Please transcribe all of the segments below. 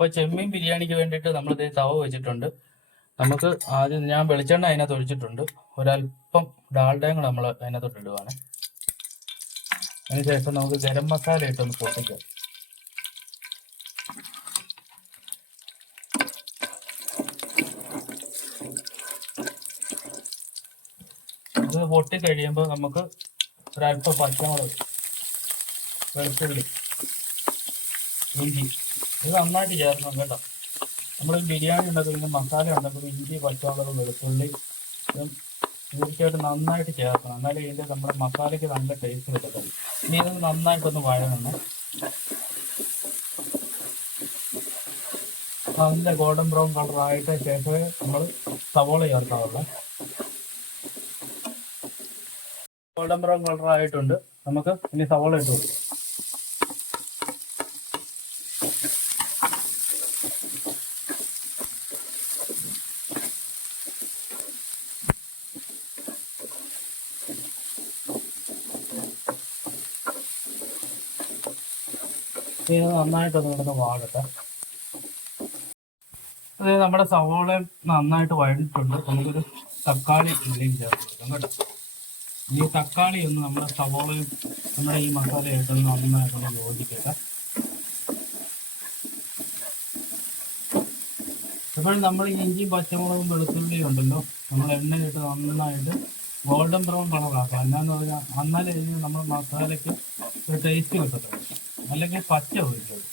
അപ്പോൾ ചെമ്മീൻ ബിരിയാണിക്ക് വേണ്ടിയിട്ട് നമ്മൾ ഇത് തവ വെച്ചിട്ടുണ്ട്. നമുക്ക് ആദ്യം ഞാൻ വെളിച്ചെണ്ണ അതിനകത്ത് ഒഴിച്ചിട്ടുണ്ട്. ഒരല്പം ഡാൽഡയും കൂടെ നമ്മൾ അതിനകത്തോട്ട് ഇടുവാണ്. അതിനുശേഷം നമുക്ക് ഗരം മസാല ഇട്ടൊന്ന് പൊട്ടിക്കാം. ഇത് പൊട്ടി കഴിയുമ്പോൾ നമുക്ക് ഒരല്പം പച്ചമുളക് വെളുത്തുള്ളി ഇഞ്ചി ഇത് നന്നായിട്ട് ചേർക്കണം കേട്ടോ. നമ്മൾ ബിരിയാണി ഉണ്ടാക്കുന്ന മസാല ഉണ്ടാക്കുന്ന ഇഞ്ചി പച്ചമുളക് വെളുത്തുള്ളി തീർച്ചയായിട്ടും നന്നായിട്ട് ചേർക്കണം. എന്നാലേ ഇതിന്റെ നമ്മുടെ മസാലയ്ക്ക് നല്ല ടേസ്റ്റ് കിട്ടത്തുള്ളൂ. ഇനി ഇത് നന്നായിട്ടൊന്ന് വഴങ്ങണം. നല്ല ഗോൾഡൻ ബ്രൗൺ കളർ ആയിട്ട് ശേഷമേ നമ്മൾ സവോള ചേർക്കാവുള്ളൂ ഗോൾഡൻ ബ്രൗൺ കളർ ആയിട്ടുണ്ട്. നമുക്ക് ഇനി സവോള ഇട്ട് കൊടുക്കാം. ഇത് നന്നായിട്ടൊന്ന് കിടന്ന് വാഴട്ടെ അത് നമ്മുടെ സവോള നന്നായിട്ട് വഴണ്ടിട്ടുണ്ട്. നമുക്കൊരു തക്കാളി ഉള്ളിയും ചേർത്ത് കൊടുക്കാം കേട്ടോ ഈ തക്കാളി ഒന്ന് നമ്മുടെ സവോളയും നമ്മുടെ ഈ മസാലയായിട്ടൊന്ന് നന്നായിട്ടൊന്ന് യോജിക്കട്ടെ. എപ്പോഴും നമ്മൾ ഇഞ്ചിയും പച്ചമുളകും വെളുത്തുള്ളിയും ഉണ്ടല്ലോ. നമ്മൾ എണ്ണയിട്ട് നന്നായിട്ട് ഗോൾഡൻ ബ്രൗൺ കളറാക്കാം. എന്നാന്ന് പറഞ്ഞാൽ എന്നാലേ നമ്മുടെ മസാലയ്ക്ക് ഒരു ടേസ്റ്റ് കിട്ടത്തുള്ളൂ അല്ലെങ്കിൽ പച്ച ഒഴിക്കുള്ളൂ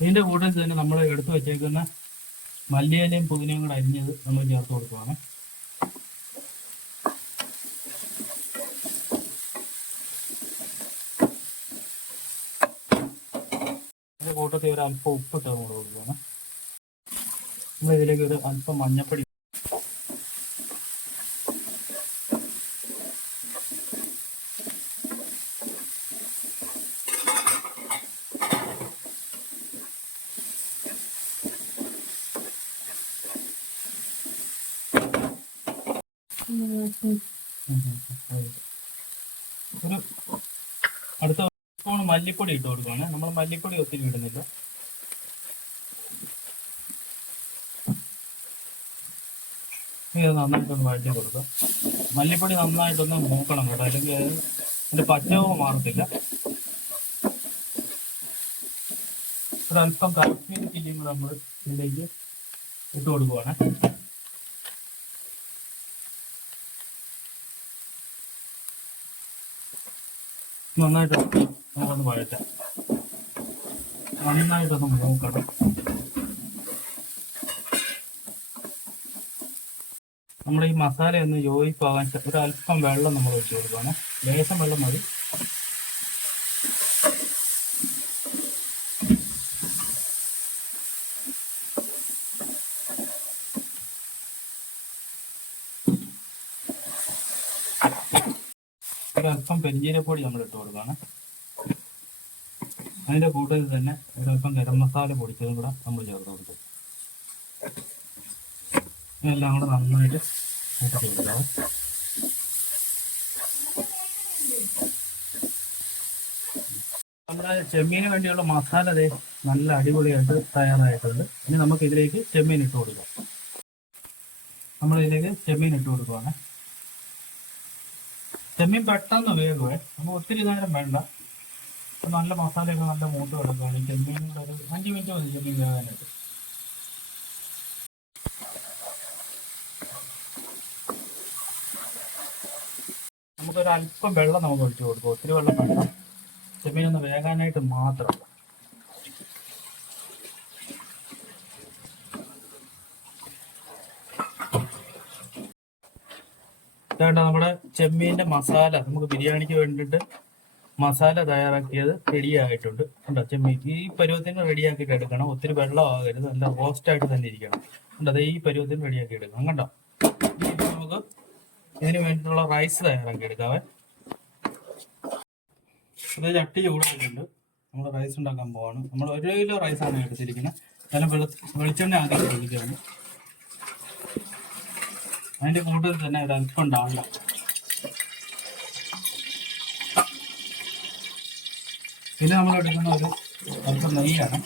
ഇതിന്റെ കൂടെ തന്നെ നമ്മൾ എടുത്തു വെച്ചേക്കുന്ന മല്ലിയിലയും പുതിനയും കൂടെ അരിഞ്ഞത് നമ്മൾ ചേർത്ത് കൊടുക്കുവാണ്. കൂട്ടത്തിൽ ഒരു അല്പം ഉപ്പിട്ട് നമ്മൾ കൊടുക്കുകയാണ് നമ്മൾ ഇതിലേക്ക് ഒരു അല്പം മഞ്ഞപ്പൊടി ഒരു അടുത്ത മല്ലിപ്പൊടി ഇട്ട് കൊടുക്കുകയാണ്. നമ്മൾ മല്ലിപ്പൊടി ഒത്തിരി ഇടുന്നില്ല. ഇത് നന്നായിട്ടൊന്ന് വഴറ്റി കൊടുക്കുക. മല്ലിപ്പൊടി നന്നായിട്ടൊന്ന് മൂക്കണം കേട്ടോ. അല്ലെങ്കിൽ അത് അതിന്റെ പച്ചവ് മാറത്തില്ല. ഒരല്പം കാശ്മീരി ചില്ലിയും കൂടെ നമ്മൾ ഇതിലേക്ക് ഇട്ട് കൊടുക്കുവാണ്. നന്നായിട്ട് നമുക്കൊന്ന് വഴറ്റാം. നന്നായിട്ടൊന്ന് മൂക്കണം. നമ്മൾ ഈ മസാല ഒന്ന് യോജിപ്പാകാൻ ഒരല്പം വെള്ളം നമ്മൾ വെച്ച് കൊടുക്കുകയാണ് ലേശം വെള്ളം മതി. ഒരു അല്പം പെരിഞ്ചീരപ്പൊടി നമ്മൾ ഇട്ട് കൊടുക്കുകയാണ് അതിന്റെ കൂട്ടത്തിൽ തന്നെ അല്പം ഗരം മസാല പൊടിച്ചതും കൂടെ നമ്മൾ ചേർത്ത് കൊടുക്കും ഇതെല്ലാം കൂടെ നന്നായിട്ട് ഇട്ടിട്ട് കൊടുക്കാം. നമ്മുടെ ചെമ്മീന് വേണ്ടിയുള്ള മസാല നല്ല അടിപൊളിയായിട്ട് തയ്യാറായിട്ടുണ്ട്. ഇനി നമുക്ക് ഇതിലേക്ക് ചെമ്മീൻ ഇട്ട് കൊടുക്കാം. നമ്മളിതിലേക്ക് ചെമ്മീൻ ഇട്ട് കൊടുക്കുവാണ്. ചെമ്മീൻ പെട്ടെന്ന് വേകുവേ നമ്മൾ ഒത്തിരി നേരം വേണ്ട. നല്ല മസാലയൊക്കെ നല്ല മൂത്ത് കിടക്കുകയാണ് കൂടെ ഒരു അഞ്ച് മിനിറ്റ് മതി ചെമ്മീൻ വേകാനായിട്ട് നമുക്കൊരു അല്പം വെള്ളം നമുക്ക് ഒഴിച്ചു കൊടുക്കും. ഒത്തിരി വെള്ളം വേണ്ട. ചെമ്മീൻ ഒന്ന് വേകാനായിട്ട് മാത്രം. ഇതാണ്ട് നമ്മുടെ ചെമ്മീന്റെ മസാല നമുക്ക് ബിരിയാണിക്ക് വേണ്ടിയിട്ട് മസാല തയ്യാറാക്കിയത് റെഡിയായിട്ടുണ്ട്. ഉണ്ടോ ചെമ്മീൻ ഈ പരുവത്തിന് റെഡിയാക്കിയിട്ട് എടുക്കണം. ഒത്തിരി വെള്ളം ആകരുത് നല്ല റോസ്റ്റ് ആയിട്ട് തന്നെ ഇരിക്കണം. ഉണ്ടോ അത് ഈ പരുവത്തിന് റെഡിയാക്കി എടുക്കണം. കണ്ടോ നമുക്ക് ഇതിന് വേണ്ടിയിട്ടുള്ള റൈസ് തയ്യാറാക്കി എടുക്കാവേ അത് ചട്ടി ചൂടായിട്ടുണ്ട്. നമ്മൾ റൈസ് ഉണ്ടാക്കാൻ പോവാണ്. നമ്മൾ ഒരു കിലോ റൈസാണ് എടുത്തിരിക്കുന്നത്. വെളു വെളിച്ചെണ്ണ ആദ്യം ഒഴിക്കുകയാണ് അതിന്റെ കൂട്ടത്തിൽ തന്നെ ഒരു അല്പം ഉണ്ടാവില്ല. പിന്നെ നമ്മൾ എടുക്കുന്ന ഒരു അല്പം നെയ്യാണ്.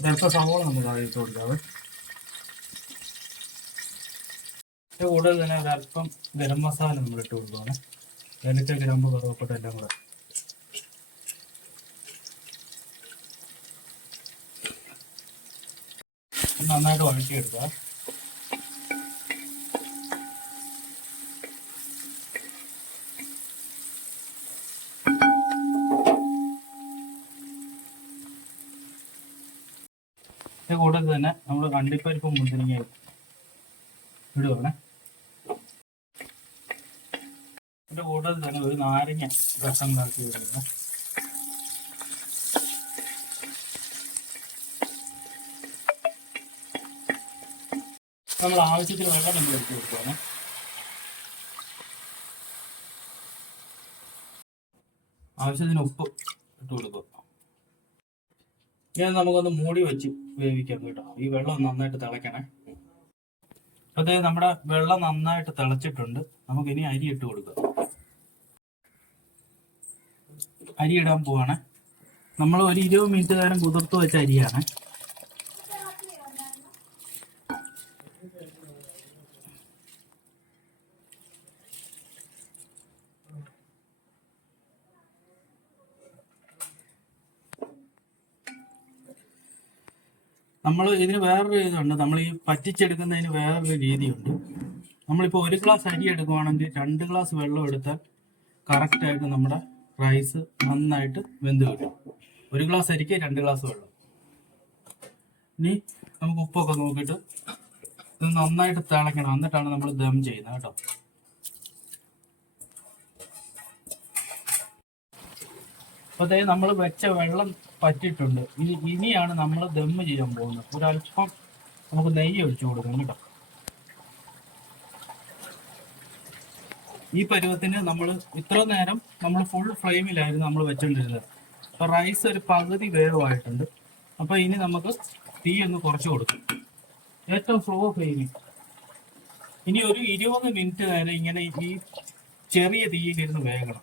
ഒരല്പം സവോള നമ്മൾ ആയിട്ട് കൊടുക്കാവേ. ഇതിന്റെ കൂടെ തന്നെ ഒരല്പം ഗരം മസാല നമ്മൾ ഇട്ട് കൊടുക്കുകയാണ് ഏലക്ക ഗ്രാമ്പ് കറുവപ്പെട്ട എല്ലാം കൂടെ. ഇത് നന്നായിട്ട് വഴറ്റിയെടുക്കുക. ഇതിന്റെ കൂടെ തന്നെ നമ്മൾ കണ്ടിപ്പരിപ്പ് മുന്തിരിങ്ങ ഇടുവാണ്. ഇതിന്റെ കൂടെ തന്നെ ഒരു നാരങ്ങ രസം ഉണ്ടാക്കി ഇടുന്നു നമ്മൾ ആവശ്യത്തിന് വെള്ളം നമ്മൾ എടുത്ത് കൊടുക്കുകയാണ് ആവശ്യത്തിന് ഉപ്പ് ഇട്ട് കൊടുക്കുക. ഇനി നമുക്കൊന്ന് മൂടി വെച്ച് വേവിക്കാം കേട്ടോ. ഈ വെള്ളം നന്നായിട്ട് തിളയ്ക്കണേ. അതെ നമ്മുടെ വെള്ളം നന്നായിട്ട് തിളച്ചിട്ടുണ്ട്. നമുക്ക് ഇനി അരി ഇട്ട് കൊടുക്കാം. അരി ഇടാൻ പോവാണ്. നമ്മൾ ഒരു ഇരുപത് മിനിറ്റ് നേരം കുതിർത്ത് വെച്ച അരിയാണ്. നമ്മൾ ഇതിന് വേറൊരു ഇതുണ്ട്. നമ്മൾ ഈ പറ്റിച്ചെടുക്കുന്നതിന് വേറൊരു രീതിയുണ്ട്. നമ്മളിപ്പോൾ ഒരു ഗ്ലാസ് അരി എടുക്കുവാണെങ്കിൽ രണ്ട് ഗ്ലാസ് വെള്ളം എടുത്താൽ കറക്റ്റായിട്ട് നമ്മുടെ റൈസ് നന്നായിട്ട് വെന്ത് കിട്ടും ഒരു ഗ്ലാസ് അരിക്ക് രണ്ട് ഗ്ലാസ് വെള്ളം. ഇനി നമുക്ക് ഉപ്പൊക്കെ നോക്കിയിട്ട് ഇത് നന്നായിട്ട് തിളയ്ക്കണം. എന്നിട്ടാണ് നമ്മൾ ദം ചെയ്യുന്നത് കേട്ടോ. അപ്പൊ നമ്മൾ വെച്ച വെള്ളം പറ്റിയിട്ടുണ്ട്. ഇനി ഇനിയാണ് നമ്മൾ ദമ്മ് ചെയ്യാൻ പോകുന്നത്. ഒരല്പം നമുക്ക് നെയ്യ് ഒഴിച്ചു കൊടുക്കണം കേട്ടോ. ഈ പരുവത്തിന് നമ്മൾ ഇത്ര നേരം നമ്മൾ ഫുൾ ഫ്ലെയിമിലായിരുന്നു നമ്മൾ വെച്ചോണ്ടിരുന്നത്. അപ്പൊ റൈസ് ഒരു പകുതി വേവായിട്ടുണ്ട്. അപ്പൊ ഇനി നമുക്ക് തീ ഒന്ന് കുറച്ച് കൊടുക്കും. ഏറ്റവും സ്ലോ ഫ്ലെയിമിൽ ഇനി ഒരു ഇരുപത് മിനിറ്റ് നേരം ഇങ്ങനെ ഈ ചെറിയ തീയിലിരുന്ന് വേകണം.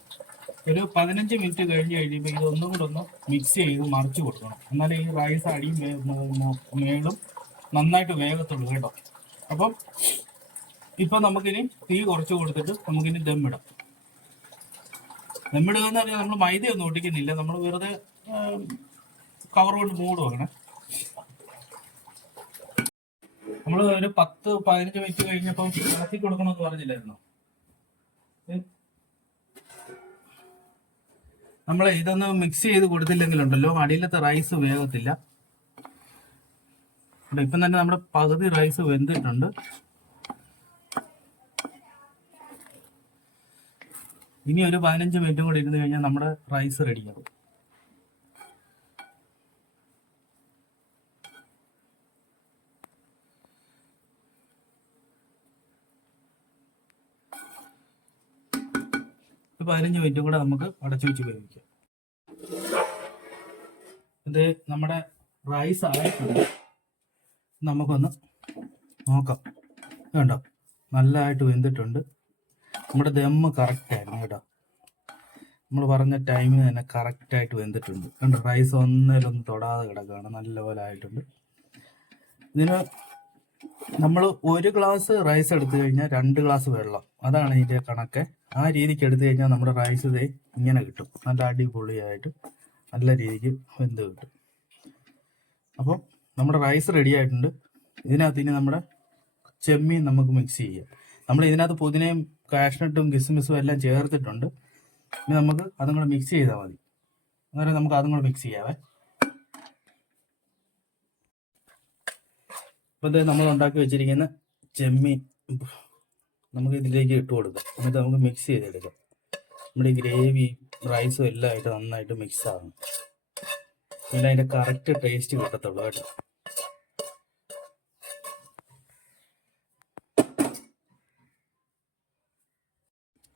ഒരു പതിനഞ്ച് മിനിറ്റ് കഴിഞ്ഞ് കഴിയുമ്പോൾ ഇത് ഒന്നും കൂടെ ഒന്ന് മിക്സ് ചെയ്ത് മറിച്ച് കൊടുക്കണം. എന്നാലേ ഈ റൈസ് അടിയും മേളും നന്നായിട്ട് വേഗത്തുള്ളൂ കേട്ടോ. അപ്പം ഇപ്പൊ നമുക്കിനി തീ കുറച്ച് കൊടുത്തിട്ട് നമുക്കിനി ദമ്മിടാം ദമ്മിടുക എന്ന് പറഞ്ഞാൽ നമ്മൾ മൈദയൊന്നും ഒട്ടിക്കുന്നില്ല. നമ്മൾ വെറുതെ കവർ കൊണ്ട് മൂട് മൂടുവാണ് നമ്മൾ ഒരു പത്ത് പതിനഞ്ച് മിനിറ്റ് കഴിഞ്ഞപ്പം ഇളക്കി കൊടുക്കണമെന്ന് പറഞ്ഞില്ലായിരുന്നോ? നമ്മൾ ഇതൊന്ന് മിക്സ് ചെയ്ത് കൊടുത്തില്ലെങ്കിലുണ്ടല്ലോ അടിയിലത്തെ റൈസ് വേഗത്തില്ല ഇപ്പം തന്നെ നമ്മുടെ പകുതി റൈസ് വെന്തിട്ടുണ്ട്. ഇനി ഒരു പതിനഞ്ച് മിനിറ്റും കൂടി ഇരുന്ന് കഴിഞ്ഞാൽ നമ്മുടെ റൈസ് റെഡിയാവും ഒരു പതിനഞ്ച് മിനിറ്റും കൂടെ നമുക്ക് അടച്ചു വെച്ച് വേവിക്കാം ഇത് നമ്മുടെ റൈസ് ആയിട്ടുണ്ട്. നമുക്കൊന്ന് നോക്കാം. കേട്ടോ നല്ലതായിട്ട് വെന്തിട്ടുണ്ട്. നമ്മുടെ ദമ്മ് കറക്റ്റ് ആയിരുന്നു കേട്ടോ. നമ്മൾ പറഞ്ഞ ടൈമിൽ തന്നെ കറക്റ്റായിട്ട് വെന്തിട്ടുണ്ട്. കണ്ടോ? റൈസ് ഒന്നിലൊന്നും തൊടാതെ കിടക്കുകയാണ്. നല്ലപോലെ ആയിട്ടുണ്ട്. ഇതിന് നമ്മൾ ഒരു ഗ്ലാസ് റൈസ് എടുത്തു കഴിഞ്ഞാൽ രണ്ട് ഗ്ലാസ് വെള്ളം. അതാണ് ഇതിന്റെ കണക്ക്. ആ രീതിക്ക് എടുത്തു കഴിഞ്ഞാൽ നമ്മുടെ റൈസ് ഇതേ ഇങ്ങനെ കിട്ടും. നല്ല അടിപൊളിയായിട്ട് നല്ല രീതിക്ക് വെന്ത് കിട്ടും. അപ്പം നമ്മുടെ റൈസ് റെഡി ആയിട്ടുണ്ട്. ഇതിനകത്ത് ഇനി നമ്മുടെ ചെമ്മീൻ നമുക്ക് മിക്സ് ചെയ്യാം. നമ്മൾ ഇതിനകത്ത് പുതിനയും കാഷ്നട്ടും കിസ്മിസും എല്ലാം ചേർത്തിട്ടുണ്ട്. ഇനി നമുക്ക് അതും കൂടെ മിക്സ് ചെയ്താൽ മതി. അന്നേരം നമുക്ക് അതും കൂടെ മിക്സ് ചെയ്യാവേ. ഇത് നമ്മൾ ഉണ്ടാക്കി വെച്ചിരിക്കുന്ന ചെമ്മീൻ നമുക്ക് ഇതിലേക്ക് ഇട്ട് കൊടുക്കാം. എന്നിട്ട് നമുക്ക് മിക്സ് ചെയ്തെടുക്കാം. നമ്മുടെ ഗ്രേവി റൈസും എല്ലാം ആയിട്ട് നന്നായിട്ട് മിക്സ് ആകണം പിന്നെ അതിന്റെ കറക്റ്റ് ടേസ്റ്റ് കിട്ടത്തുള്ളൂ കേട്ടോ.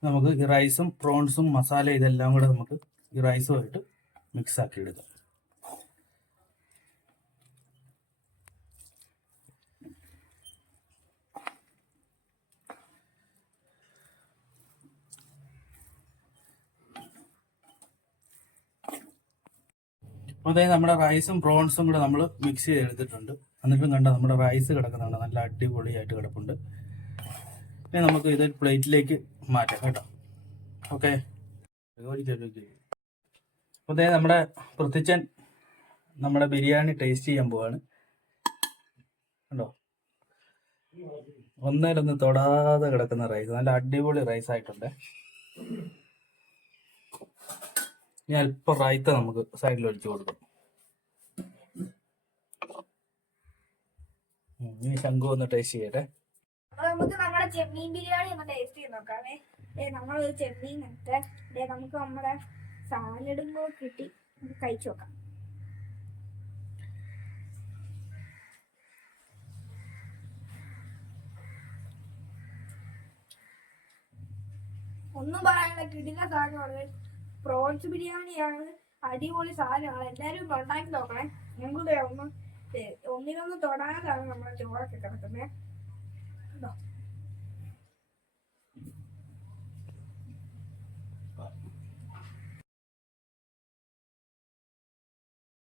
നമുക്ക് ഈ റൈസും പ്രോൺസും മസാല ഇതെല്ലാം കൂടെ നമുക്ക് ഈ റൈസുമായിട്ട് മിക്സ് ആക്കി എടുക്കാം. അപ്പോൾ അതായത് നമ്മുടെ റൈസും പ്രോൺസും കൂടെ നമ്മൾ മിക്സ് ചെയ്ത് എടുത്തിട്ടുണ്ട് എന്നിട്ടും കണ്ട നമ്മുടെ റൈസ് കിടക്കുന്നുണ്ട് നല്ല അടിപൊളിയായിട്ട് കിടപ്പുണ്ട്. പിന്നെ നമുക്ക് ഇത് പ്ലേറ്റിലേക്ക് മാറ്റാം കേട്ടോ. ഓക്കെ അപ്പോൾ അതായത് നമ്മുടെ പൃഥ്വിച്ചൻ നമ്മുടെ ബിരിയാണി ടേസ്റ്റ് ചെയ്യാൻ പോവാണ്. കണ്ടോ? ഒന്നേലൊന്ന് തൊടാതെ കിടക്കുന്ന റൈസ് നല്ല അടിപൊളി റൈസ് ആയിട്ടുണ്ട്. ഇനി അല്പം റൈത്ത നമുക്ക് സൈഡിൽ ഒഴിച്ചു കൊടുക്കാം. ഇനി ശംഖു ഒന്ന് ടേസ്റ്റ് ചെയ്യട്ടെ. നമുക്ക് നമ്മുടെ ചെമ്മീൻ ബിരിയാണി ഒന്ന് ടേസ്റ്റ് ചെയ്ത് നോക്കാമേ നമ്മളൊരു ചെമ്മീൻ ഇട്ട് നമുക്ക് നമ്മുടെ സാലഡും കൂടെ കിട്ടി. നമുക്ക് കഴിച്ചു നോക്കാം. ഒന്നും പറയാനുള്ള കിടില സാധനമാണ്. പ്രോൺസ് ബിരിയാണിയാണ്. അടിപൊളി സാധനമാണ്. എല്ലാവരും ഉണ്ടാക്കി നോക്കണേ. ഞങ്ങൾ ഒന്ന് ഒന്നിനൊന്ന് തൊടാതാണ് നമ്മുടെ ചോറൊക്കെ കിടക്കുന്നത്